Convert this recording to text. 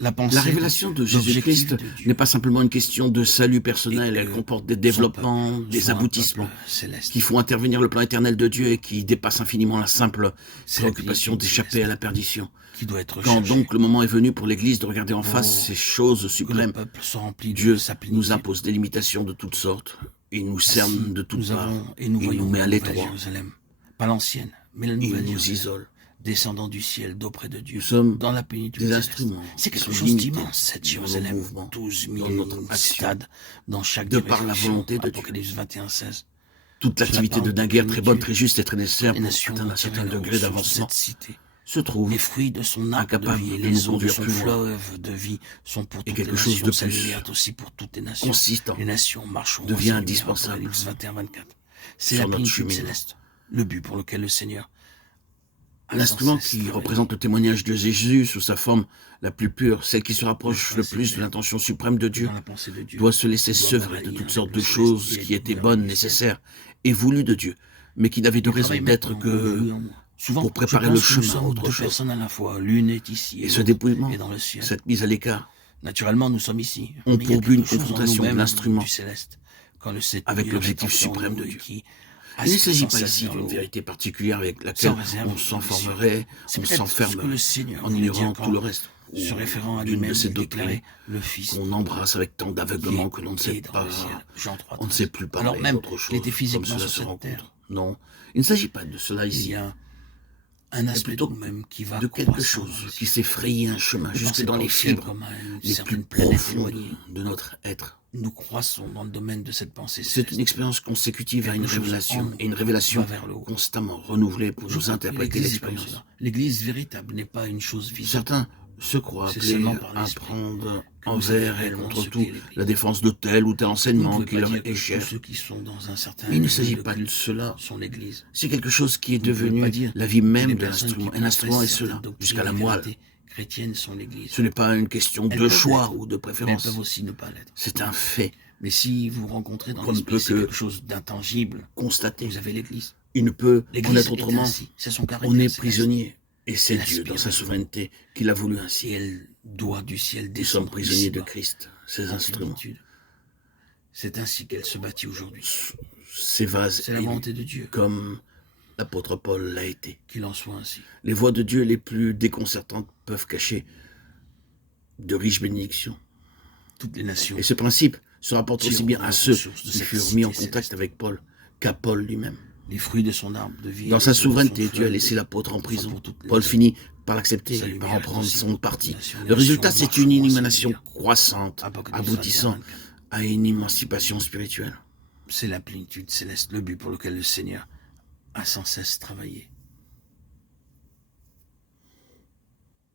La La pensée de révélation Dieu, de l'objectif Jésus-Christ de n'est Dieu, pas simplement une question de salut et personnel, elle que comporte des son peuple développements, des soit un peuple aboutissements qui céleste. font intervenir le plan éternel de Dieu et qui dépassent infiniment la simple C'est la préoccupation plénitude d'échapper à céleste la perdition. qui doit être Quand recherchée. donc le moment est venu pour l'Église de regarder en face Oh, ces choses que le suprêmes, peuple soit rempli de Dieu sa nous plénitude. impose des limitations de toutes sortes, il nous cerne Ainsi, de toutes nous parts, avons et nous il nous voyons met la à nouvelle l'étroit, Jérusalem, pas l'ancienne, mais la il nouvelle nous Jérusalem, isole. descendant du ciel d'auprès de Nous Dieu, sommes dans la plénitude des céleste. instruments C'est qui quelque sont chose limités d'immense, cette dans nos Jérusalem. mouvements, 12 dans 000 notre action, stades dans chaque de par la direction. volonté de Dieu. Apocalypse 21, 16. Toute Cela l'activité de parle de Daguerre, très bonne, plénitude. très juste et très Toutes nécessaire les pour nations atteindre vont un tirer certain leurs degré ressources de cette d'avancement, cité. se trouve Les fruits de son arbre de vie incapable et de nous les eaux de conduire son plus loin. fleuve de vie sont pour Et toutes les quelque chose de nations. Sa plus lumière est aussi pour toutes les nations. consistant Les nations marcheront à devient sa lumière. indispensable Apocalypse 21, 24. C'est la sur notre plénitude cheminement. céleste, le but pour lequel le Seigneur a sans L'instrument cesse qui travaillé. représente le témoignage de Jésus sous sa forme la plus pure, celle qui se rapproche le C'est plus de clair. l'intention suprême de Dieu, Dans la pensée de Dieu, doit se laisser on doit sevrer avoir de un lien toutes avec sortes le de céleste choses et qui être étaient gouverné bonnes, du ciel. nécessaires et voulues de Dieu, mais qui n'avaient de Il raison travaille d'être maintenant en vous que et en moi. Souvent, pour je préparer le pense que nous chemin à sommes autre deux chose. personnes à la fois. L'une est ici Et et ce l'autre dépouillement, est dans le ciel. cette mise à l'écart, Naturellement, nous sommes ici, ont mais il y a pour but une quelque chose en confrontation de nous-mêmes l'instrument du céleste. Quand le avec Seigneur est l'objectif entré en suprême nous de et Dieu. qui Il ne aspire s'agit sans pas cesse ici vers le d'une haut, vérité particulière avec sans laquelle réserve on dans les cieux. s'enfermerait, C'est on peut-être ce que le s'enfermerait Seigneur en voulait dire ignorant tout quand, le reste, ou se référant à d'une de lui-même, ces il doctrines déclarait le Fils qu'on embrasse avec tant qui d'aveuglement que l'on ne sait est dans pas, le ciel. Jean 3, on ne 13. sait plus Alors parler même d'autre qu'il était chose, comme physiquement cela sur se cette terre, rencontre. Non, il ne s'agit pas de cela il ici, y a un mais aspect de plutôt nous-mêmes qui va de quelque croissant dans chose les qui cieux. s'est frayé un chemin Ne jusque pensez dans pas les au ciel fibres comme à une les plus certaine planète profondes éloignée. de notre être. Nous croissons dans le domaine de cette pensée C'est une céleste. expérience consécutive à une Quelque chose en révélation, nous et une va révélation vers le haut. constamment renouvelée pour Je nous crois que interpréter l'Église est comme l'expérience. cela. L'Église véritable n'est pas une chose visible. Certains se croient C'est appelés seulement par à l'Esprit prendre que vous savez envers et réellement contre ce tout qu'est l'Église. la défense de tel ou tel Vous ne enseignement pouvez qui pas leur dire est que tous cher. ceux qui sont dans un certain Mais il ne niveau s'agit de pas de culte cela. sont l'Église. C'est quelque chose qui est Vous ne pouvez pas devenu dire la vie que même les de personnes qui l'instrument. Un instrument est professent cela, certaines doctrines jusqu'à la et moelle. vérités chrétiennes sont l'Église. Ce n'est pas une question Elles de peuvent choix l'être, ou de mais elles préférence. peuvent aussi ne pas l'être. C'est un fait Mais si vous rencontrez dans qu'on ne peut l'Esprit, c'est que quelque chose d'intangible. constater. Vous avez l'Église. Il ne peut en L'Église être est autrement. ainsi. C'est son caractère On est céleste. prisonnier. Et c'est Elle Dieu, dans aspire sa vers le souveraineté, qui l'a voulu Et ainsi. elle doit du ciel Nous sommes descendre prisonniers de ici-bas, Christ, ses en instruments, plénitude. C'est ainsi qu'elle se bâtit aujourd'hui. ses vases, C'est la volonté de Dieu comme l'apôtre Paul l'a été. qu'il en soit ainsi. Les voies de Dieu les plus déconcertantes peuvent cacher de riches bénédictions. Toutes les nations Et ce principe se rapporte aussi bien à ceux ressources de qui cette furent mis en cité contact céleste. avec Paul qu'à Paul lui-même. Les fruits de son arbre de vie. et Dans les sa eaux de son souveraineté, Dieu a fleuve laissé de l'apôtre en sont prison. pour toutes les Paul nations. finit par l'accepter, Sa lumière par en est prendre aussi son pour toutes parti. les nations. Les Le résultat, nations c'est une marcheront à sa élimination lumière. croissante, Apocalypse aboutissant 21, 24. à une émancipation spirituelle. C'est la plénitude céleste, le but pour lequel le Seigneur a sans cesse travaillé.